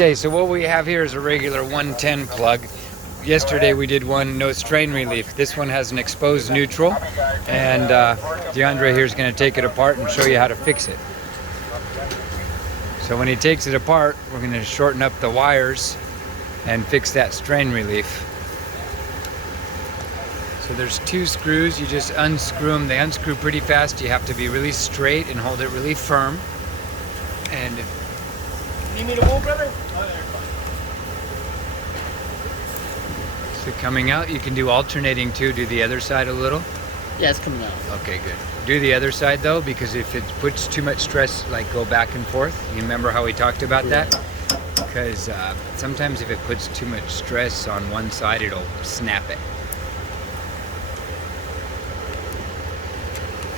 Okay, so what we have here is a regular 110 plug. Yesterday we did one no strain relief. This one has an exposed neutral, and DeAndre here is going to take it apart and show you how to fix it. So when he takes it apart, we're going to shorten up the wires and fix that strain relief. So there's two screws. You just unscrew them. They unscrew pretty fast. You have to be really straight and hold it really firm. And need me to move, brother? so coming out, you can do alternating too. Do the other side a little. Yeah, it's coming out. Okay, good. Do the other side though, because if it puts too much stress, like go back and forth. You remember how we talked about that? Because sometimes if it puts too much stress on one side, it'll snap it.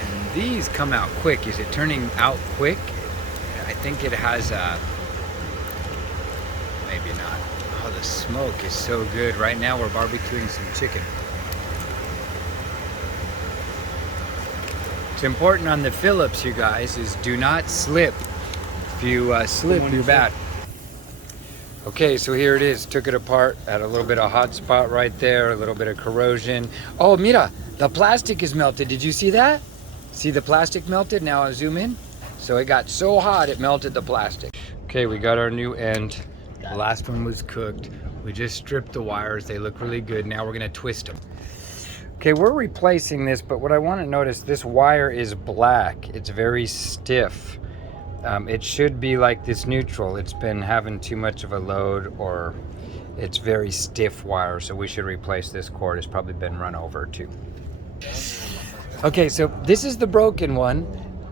And these come out quick. Is it turning out quick? I think it has a... maybe not. Oh, the smoke is so good. Right now we're barbecuing some chicken. What's important on the Phillips, you guys, is do not slip. If you slip, you're bad. Okay, so here it is. Took it apart. Had a little bit of hot spot right there, a little bit of corrosion. Oh, mira, the plastic is melted. Did you see that? See the plastic melted? Now I'll zoom in. So it got so hot it melted the plastic. Okay, we got our new end. The last one was cooked. We just stripped the wires. They look really good. Now we're gonna twist them. Okay, we're replacing this, but what I want to notice, this wire is black. It's very stiff. It should be like this neutral. It's been having too much of a load, or it's very stiff wire, so we should replace this cord. It's probably been run over too. Okay, so this is the broken one,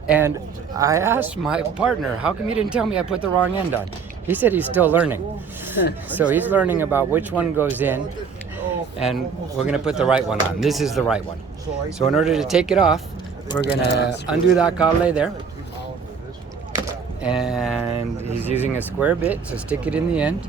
and I asked my partner, how come you didn't tell me I put the wrong end on? He said he's still learning. So he's learning about which one goes in, and we're gonna put the right one on. This is the right one. So in order to take it off, we're gonna undo that cable there. And he's using a square bit, so stick it in the end.